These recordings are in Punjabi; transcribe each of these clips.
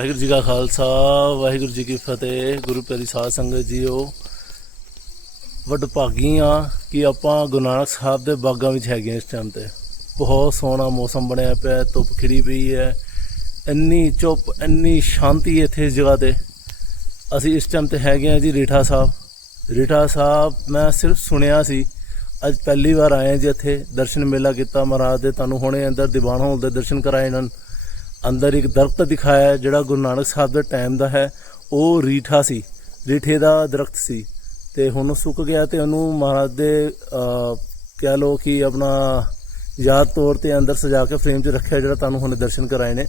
ਵਾਹਿਗੁਰੂ ਜੀ ਕਾ ਖਾਲਸਾ, ਵਾਹਿਗੁਰੂ ਜੀ ਕੀ ਫਤਿਹ, ਗੁਰੂ ਪਿਆਰੀ ਸਾਧ ਸੰਗਤ ਜੀਓ। ਵੱਡ ਭਾਗੀ ਆ ਕਿ ਆਪਾਂ ਗੁਰੂ ਨਾਨਕ ਸਾਹਿਬ ਦੇ ਬਾਗਾਂ ਵਿੱਚ ਹੈਗੇ ਹਾਂ ਇਸ ਟਾਈਮ ਤੇ। ਬਹੁਤ ਸੋਹਣਾ ਮੌਸਮ ਬਣਿਆ ਪਿਆ ਧੁੱਪ ਖਿੜੀ ਪਈ ਹੈ। ਇੰਨੀ ਚੁੱਪ, ਇੰਨੀ ਸ਼ਾਂਤੀ ਇੱਥੇ ਇਸ ਜਗ੍ਹਾ ਤੇ। ਅਸੀਂ ਇਸ ਟਾਈਮ ਤੇ ਹੈਗੇ ਆ ਜੀ ਰੀਠਾ ਸਾਹਿਬ। ਰੀਠਾ ਸਾਹਿਬ, ਮੈਂ ਸਿਰਫ ਸੁਣਿਆ ਸੀ, ਅੱਜ ਪਹਿਲੀ ਵਾਰ ਆਏ ਜੀ ਇੱਥੇ। ਦਰਸ਼ਨ ਮੇਲਾ ਕੀਤਾ ਮਹਾਰਾਜ ਦੇ, ਤੁਹਾਨੂੰ ਹੁਣੇ ਅੰਦਰ ਦੀਵਾਨ ਹਾਲ ਦੇ ਦਰਸ਼ਨ ਕਰਾਏ ਇਹਨਾਂ ਨੂੰ। ਅੰਦਰ ਇੱਕ ਦਰਖਤ ਦਿਖਾਇਆ ਹੈ, ਜਿਹੜਾ ਗੁਰੂ ਨਾਨਕ ਸਾਹਿਬ ਦੇ ਟਾਈਮ ਦਾ ਹੈ। ਉਹ ਰੀਠਾ ਸੀ ਰੀਠੇ ਦਾ ਦਰਖਤ ਸੀ। ਤੇ ਹੁਣ ਉਹ ਸੁੱਕ ਗਿਆ ਤੇ ਉਹਨੂੰ ਮਹਾਰਾਜ ਦੇ ਕਹਿ ਲੋ ਕਿ ਆਪਣਾ ਯਾਦ ਤੌਰ ਤੇ ਅੰਦਰ ਸਜਾ ਕੇ ਫਰੇਮ 'ਚ ਰੱਖਿਆ ਜਿਹੜਾ ਤੁਹਾਨੂੰ ਹੁਣੇ ਦਰਸ਼ਨ ਕਰਾਏ ਨੇ।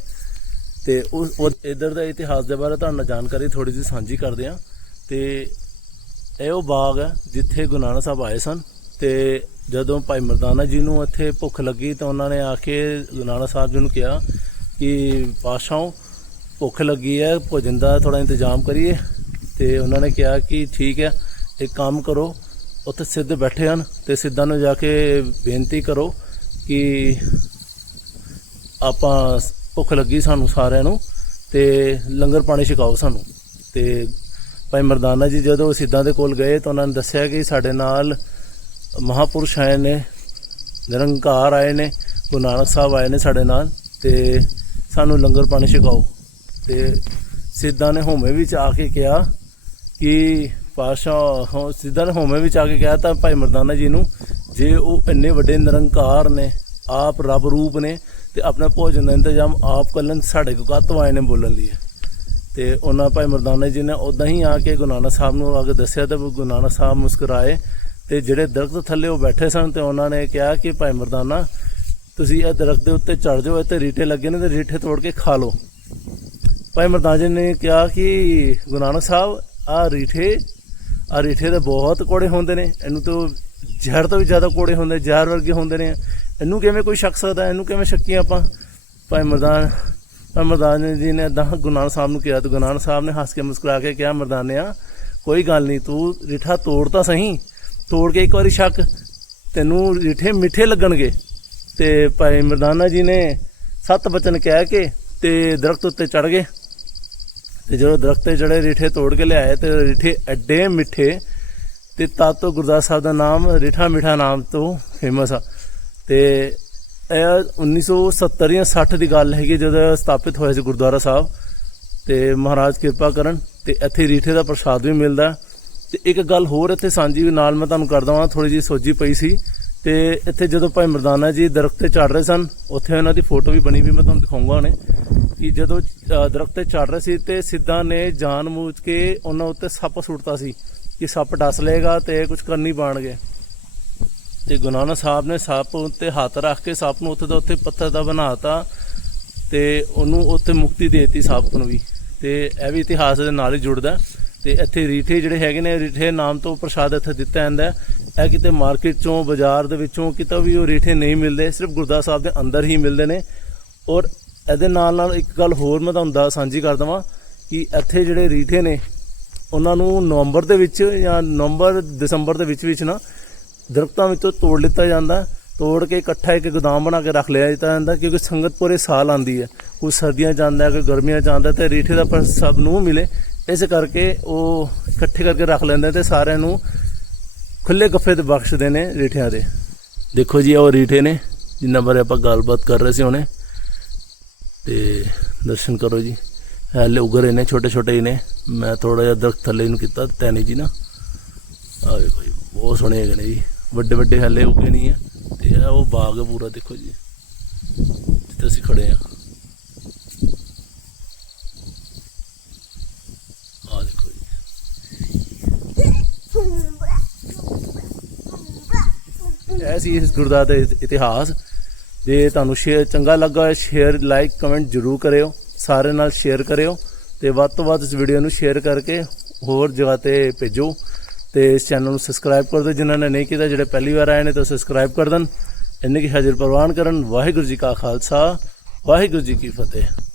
ਤੇ ਉਹ ਉਹ ਇਧਰ ਦਾ ਇਤਿਹਾਸ ਦੇ ਬਾਰੇ ਤੁਹਾਨੂੰ ਜਾਣਕਾਰੀ ਥੋੜੀ ਜਿਹੀ ਸਾਂਝੀ ਕਰਦੇ ਆ ਤੇ ਇਹ ਉਹ ਬਾਗ ਹੈ ਜਿੱਥੇ ਗੁਰੂ ਨਾਨਕ ਸਾਹਿਬ ਆਏ ਸਨ। ਤੇ ਜਦੋਂ ਭਾਈ ਮਰਦਾਨਾ ਜੀ ਨੂੰ ਇੱਥੇ ਭੁੱਖ ਲੱਗੀ ਤਾਂ ਉਹਨਾਂ ਨੇ ਆ ਕੇ ਗੁਰੂ ਨਾਨਕ ਸਾਹਿਬ ਜੀ ਨੂੰ ਕਿਹਾ ਕਿ ਪਾਸ਼ਾਓ ਭੁੱਖ ਲੱਗੀ ਹੈ, ਭੋਜਨ ਦਾ ਥੋੜਾ ਇੰਤਜ਼ਾਮ ਕਰੀਏ। ਤੇ ਉਹਨਾਂ ਨੇ ਕਿਹਾ ਕਿ ਠੀਕ ਹੈ, ਇੱਕ ਕੰਮ ਕਰੋ, ਉੱਥੇ ਸਿੱਧ ਬੈਠੇ ਹਨ ਤੇ ਸਿੱਧਾਂ ਨੂੰ ਜਾ ਕੇ ਬੇਨਤੀ ਕਰੋ ਕਿ ਆਪਾਂ ਭੁੱਖ ਲੱਗੀ ਸਾਨੂੰ ਸਾਰਿਆਂ ਨੂੰ ਤੇ ਲੰਗਰ ਪਾਣੀ ਛਕਾਓ ਸਾਨੂੰ। ਤੇ ਭਾਈ ਮਰਦਾਨਾ ਜੀ ਜਦੋਂ ਸਿੱਧਾਂ ਦੇ ਕੋਲ ਗਏ ਤਾਂ ਉਹਨਾਂ ਨੇ ਦੱਸਿਆ ਕਿ ਸਾਡੇ ਨਾਲ ਮਹਾਪੁਰਸ਼ ਆਏ ਨੇ, ਨਿਰੰਕਾਰ ਆਏ ਨੇ, ਗੁਰੂ ਨਾਨਕ ਸਾਹਿਬ ਆਏ ਨੇ ਸਾਡੇ ਨਾਲ ਤੇ ਸਾਨੂੰ ਲੰਗਰ ਪਾਣੀ ਛਕਾਓ। ਤੇ ਸਿੱਧਾਂ ਨੇ ਹੋਮੇ ਵਿੱਚ ਆ ਕੇ ਕਿਹਾ ਕਿ ਪਾਸ਼ਾ ਹੋ, ਸਿੱਧਾਂ ਨੇ ਹੋਮੇ ਵਿੱਚ ਆ ਕੇ ਕਿਹਾ ਤਾਂ ਭਾਈ ਮਰਦਾਨਾ ਜੀ ਨੂੰ, ਜੇ ਉਹ ਇੰਨੇ ਵੱਡੇ ਨਿਰੰਕਾਰ ਨੇ, ਆਪ ਰੱਬ ਰੂਪ ਨੇ, ਤੇ ਆਪਣਾ ਭੋਜਨ ਦਾ ਇੰਤਜ਼ਾਮ ਆਪ ਕਰਨ, ਸਾਡੇ ਕੋ ਕਾਤੋਂ ਆਏ ਨੇ ਬੋਲਣ ਲਈ? ਤੇ ਉਹਨਾਂ ਭਾਈ ਮਰਦਾਨਾ ਜੀ ਨੇ ਉਦਾਂ ਹੀ ਆ ਕੇ ਗੁਰੂ ਨਾਨਕ ਸਾਹਿਬ ਨੂੰ ਆ ਕੇ ਦੱਸਿਆ ਤਾਂ ਗੁਰੂ ਨਾਨਕ ਸਾਹਿਬ ਮੁਸਕਰਾਏ, ਤੇ ਜਿਹੜੇ ਦਰਖਤ ਥੱਲੇ ਉਹ ਬੈਠੇ ਸਨ ਤੇ ਉਹਨਾਂ ਨੇ ਕਿਹਾ ਕਿ ਭਾਈ ਮਰਦਾਨਾ ਤੁਸੀਂ ਇਹ ਦਰਖਤ ਦੇ ਉੱਤੇ ਚੜ ਜਾਓ, ਇੱਥੇ ਰੀਠੇ ਲੱਗੇ ਨੇ ਤੇ ਰੀਠੇ ਤੋੜ ਕੇ ਖਾ ਲਓ। ਭਾਈ ਮਰਦਾਨਾ ਨੇ ਕਿਹਾ ਕਿ ਗੁਰੂ ਨਾਨਕ ਸਾਹਿਬ ਆ ਰੀਠੇ ਆ ਰੀਠੇ ਦੇ ਬਹੁਤ ਕੋੜੇ ਹੁੰਦੇ ਨੇ। ਇਹਨੂੰ ਤਾਂ ਜ਼ਹਿਰ ਤੋਂ ਵੀ ਜ਼ਿਆਦਾ ਕੋੜੇ ਹੁੰਦੇ, ਜ਼ਹਿਰ ਵਰਗੇ ਹੁੰਦੇ ਨੇ। ਇਹਨੂੰ ਕਿਵੇਂ ਕੋਈ ਛਕ ਸਕਦਾ, ਇਹਨੂੰ ਕਿਵੇਂ ਛੱਕੀਏ ਆਪਾਂ? ਭਾਈ ਮਰਦਾਨ ਭਾਈ ਮਰਦਾਨ ਜੀ ਨੇ ਏਦਾਂ ਗੁਰੂ ਨਾਨਕ ਸਾਹਿਬ ਨੂੰ ਕਿਹਾ ਤੇ ਗੁਰੂ ਨਾਨਕ ਸਾਹਿਬ ਨੇ ਹੱਸ ਕੇ ਮੁਸਕਰਾ ਕੇ ਕਿਹਾ ਮਰਦਾਨਿਆ ਕੋਈ ਗੱਲ ਨਹੀਂ, ਤੂੰ ਰੀਠਾ ਤੋੜ ਤਾਂ ਸਹੀ, ਤੋੜ ਕੇ ਇੱਕ ਵਾਰੀ ਛੱਕ। ਤੈਨੂੰ ਰੀਠੇ ਮਿੱਠੇ ਲੱਗਣਗੇ। ਤੇ ਭਾਈ ਮਰਦਾਨਾ ਜੀ ਨੇ ਸੱਤ ਬਚਨ ਕਹਿ ਕੇ ਤੇ ਦਰਖਤ ਉੱਤੇ ਚੜ ਗਏ। ਤੇ ਜਦੋਂ ਦਰਖਤ ਤੇ ਚੜੇ ਰਿਠੇ ਤੋੜ ਕੇ ਲਿਆਏ ਤੇ ਰੀਠੇ ਐਡੇ ਮਿੱਠੇ ਤੇ ਤਦ ਤੋਂ ਗੁਰਦਾਸ ਸਾਹਿਬ ਦਾ ਨਾਮ ਰਿਠਾ ਮਿੱਠਾ ਨਾਮ ਤੋਂ ਫੇਮਸ ਆ। ਤੇ ਇਹ 1970 ਜਾਂ 60 ਦੀ ਗੱਲ ਹੈਗੀ ਜਦੋਂ ਸਥਾਪਿਤ ਹੋਇਆ ਸੀ ਗੁਰਦੁਆਰਾ ਸਾਹਿਬ। ਤੇ ਮਹਾਰਾਜ ਕਿਰਪਾ ਕਰਨ ਤੇ ਇੱਥੇ ਰੀਠੇ ਦਾ ਪ੍ਰਸ਼ਾਦ ਵੀ ਮਿਲਦਾ। ਹੈ। ਤੇ ਇੱਕ ਗੱਲ ਹੋਰ ਇੱਥੇ ਸਾਂਝੀ ਵੀ ਨਾਲ ਮੈਂ ਤੁਹਾਨੂੰ ਕਰਦਾ ਦਵਾਂ ਥੋੜੀ ਜਿਹੀ ਸੋਝੀ ਪਈ ਸੀ। ਤੇ ਇੱਥੇ ਜਦੋਂ ਭਾਈ ਮਰਦਾਨਾ ਜੀ ਦਰਖਤ ਤੇ ਚੜ ਰਹੇ ਸਨ ਉੱਥੇ ਉਹਨਾਂ ਦੀ ਫੋਟੋ ਵੀ ਬਣੀ ਵੀ ਮੈਂ ਤੁਹਾਨੂੰ ਦਿਖਾਉਂਗਾ ਉਹਨੇ ਕਿ ਜਦੋਂ ਅ, ਦਰਖਤ ਤੇ ਚੜ ਰਹੇ ਸੀ ਤੇ ਸਿੱਧਾ ਨੇ ਜਾਨ ਮੂਚ ਕੇ ਉਹਨਾਂ ਉੱਤੇ ਸੱਪ ਸੁੱਟਤਾ ਸੀ ਕਿ ਸੱਪ ਡਸ ਲਏਗਾ ਤੇ ਕੁਝ ਕਰ ਨਹੀਂ ਪਾਣਗੇ ਤੇ ਗੁਰੂ ਨਾਨਕ ਸਾਹਿਬ ਨੇ ਸੱਪ ਉੱਤੇ ਹੱਥ ਰੱਖ ਕੇ ਸੱਪ ਨੂੰ ਉੱਥੇ ਦਾ ਉੱਥੇ ਪੱਥਰ ਦਾ ਬਣਾਤਾ ਤੇ ਉਹਨੂੰ ਉੱਥੇ ਮੁਕਤੀ ਦੇਤੀ ਸੱਪ ਨੂੰ ਵੀ। ਤੇ ਇਹ ਵੀ ਇਤਿਹਾਸ ਦੇ ਨਾਲ ਹੀ ਜੁੜਦਾ। ਤੇ ਇੱਥੇ ਰੀਠੇ ਜਿਹੜੇ ਹੈਗੇ ਨੇ ਰੀਠੇ ਨਾਮ ਤੋਂ ਪ੍ਰਸ਼ਾਦ ਇੱਥੇ ਦਿੱਤਾ ਜਾਂਦਾ ਹੈ। ਇਹ ਕਿਤੇ ਮਾਰਕੀਟ ਚੋਂ, ਬਾਜ਼ਾਰ ਦੇ ਵਿੱਚੋਂ ਕਿਤੇ ਵੀ ਉਹ ਰੀਠੇ ਨਹੀਂ ਮਿਲਦੇ, ਸਿਰਫ ਗੁਰਦਾਸ ਸਾਹਿਬ ਦੇ ਅੰਦਰ ਹੀ ਮਿਲਦੇ ਨੇ। ਔਰ ਇਹਦੇ ਨਾਲ ਨਾਲ ਇੱਕ ਗੱਲ ਹੋਰ ਮੈਂ ਤੁਹਾਨੂੰ ਦੱਸ, ਸਾਂਝੀ ਕਰ ਦਵਾਂ ਕਿ ਇੱਥੇ ਜਿਹੜੇ ਰੀਠੇ ਨੇ, ਉਹਨਾਂ ਨੂੰ ਨਵੰਬਰ ਦੇ ਵਿੱਚ ਜਾਂ ਨਵੰਬਰ, ਦਸੰਬਰ ਦੇ ਵਿੱਚ ਵਿੱਚ ਨਾ ਦਰਖਤਾਂ ਵਿੱਚੋਂ ਤੋੜ ਲਿੱਤਾ ਜਾਂਦਾ। ਤੋੜ ਕੇ ਇਕੱਠਾ ਇੱਕ ਗੋਦਾਮ ਬਣਾ ਕੇ ਰੱਖ ਲਿਆ ਜਾਂਦਾ ਕਿਉਂਕਿ ਸੰਗਤ ਪੂਰੇ ਸਾਲ ਆਂਦੀ ਹੈ। ਕੋਈ ਸਰਦੀਆਂ ਚ ਆਉਂਦਾ ਕੋਈ ਗਰਮੀਆਂ ਚ ਆਉਂਦਾ ਤੇ ਰੀਠੇ ਦਾ ਪਰ ਸਭ ਨੂੰ ਮਿਲੇ। ਇਸ ਕਰਕੇ ਉਹ ਇਕੱਠੇ ਕਰਕੇ ਰੱਖ ਲੈਂਦੇ ਤੇ ਸਾਰਿਆਂ ਨੂੰ ਖੁੱਲੇ ਗੱਫੇ ਤੇ ਬਖਸ਼ਦੇ ਨੇ ਰੀਠਿਆਂ ਦੇ। ਦੇਖੋ ਜੀ ਉਹ ਰੀਠੇ ਨੇ, ਜਿੰਨਾ ਬਾਰੇ ਆਪਾਂ ਗੱਲਬਾਤ ਕਰ ਰਹੇ ਸੀ ਹੁਣੇ। ਤੇ ਦਰਸ਼ਨ ਕਰੋ ਜੀ। ਹਲੇ ਉਗਰੇ ਨੇ ਛੋਟੇ ਛੋਟੇ ਹੀ ਨੇ। ਮੈਂ ਥੋੜਾ ਜਿਹਾ ਦਰਖਤ ਥੱਲੇ ਨੂੰ ਕੀਤਾ, ਤੈਨੀ ਜੀ ਨਾ। ਆ ਵੇਖੋ ਜੀ, ਬਹੁਤ ਸੋਹਣੇ ਹੈਗੇ ਨੇ ਜੀ। ਵੱਡੇ ਵੱਡੇ ਹਲੇ ਉੱਗੇ ਨਹੀਂ ਆ। ਤੇ ਇਹ ਉਹ ਬਾਗ ਹੈ ਪੂਰਾ, ਦੇਖੋ ਜੀ। ਜਿੱਥੇ ਅਸੀਂ ਖੜੇ ਆ ਆ ਦੇਖੋ ਜੀ ਇਹ ਸੀ ਇਸ ਗੁਰਦਾ ਦਾ ਇਤਿਹਾਸ। ਜੇ ਤੁਹਾਨੂੰ ਸ਼ੇਅਰ ਚੰਗਾ ਲੱਗਾ ਸ਼ੇਅਰ ਲਾਈਕ ਕਮੈਂਟ ਜਰੂਰ ਕਰਿਓ। ਸਾਰੇ ਨਾਲ ਸ਼ੇਅਰ ਕਰਿਓ। ਤੇ ਵੱਧ ਤੋਂ ਵੱਧ ਇਸ ਵੀਡੀਓ ਨੂੰ ਸ਼ੇਅਰ ਕਰਕੇ ਹੋਰ ਜਗ੍ਹਾ ਤੇ ਭੇਜੋ। ਤੇ ਇਸ ਚੈਨਲ ਨੂੰ ਸਬਸਕ੍ਰਾਈਬ ਕਰ ਦਿਓ। ਜਿਨ੍ਹਾਂ ਨੇ ਨਹੀਂ ਕੀਤਾ, ਜਿਹੜੇ ਪਹਿਲੀ ਵਾਰ ਆਏ ਨੇ, ਤਾਂ ਸਬਸਕ੍ਰਾਈਬ ਕਰ ਦੇਣ। ਇੰਨੇ ਕੀ ਹਾਜ਼ਰ ਪ੍ਰਵਾਨ ਕਰਨ। ਵਾਹਿਗੁਰੂ ਜੀ ਕਾ ਖਾਲਸਾ, ਵਾਹਿਗੁਰੂ ਜੀ ਕੀ ਫਤਿਹ।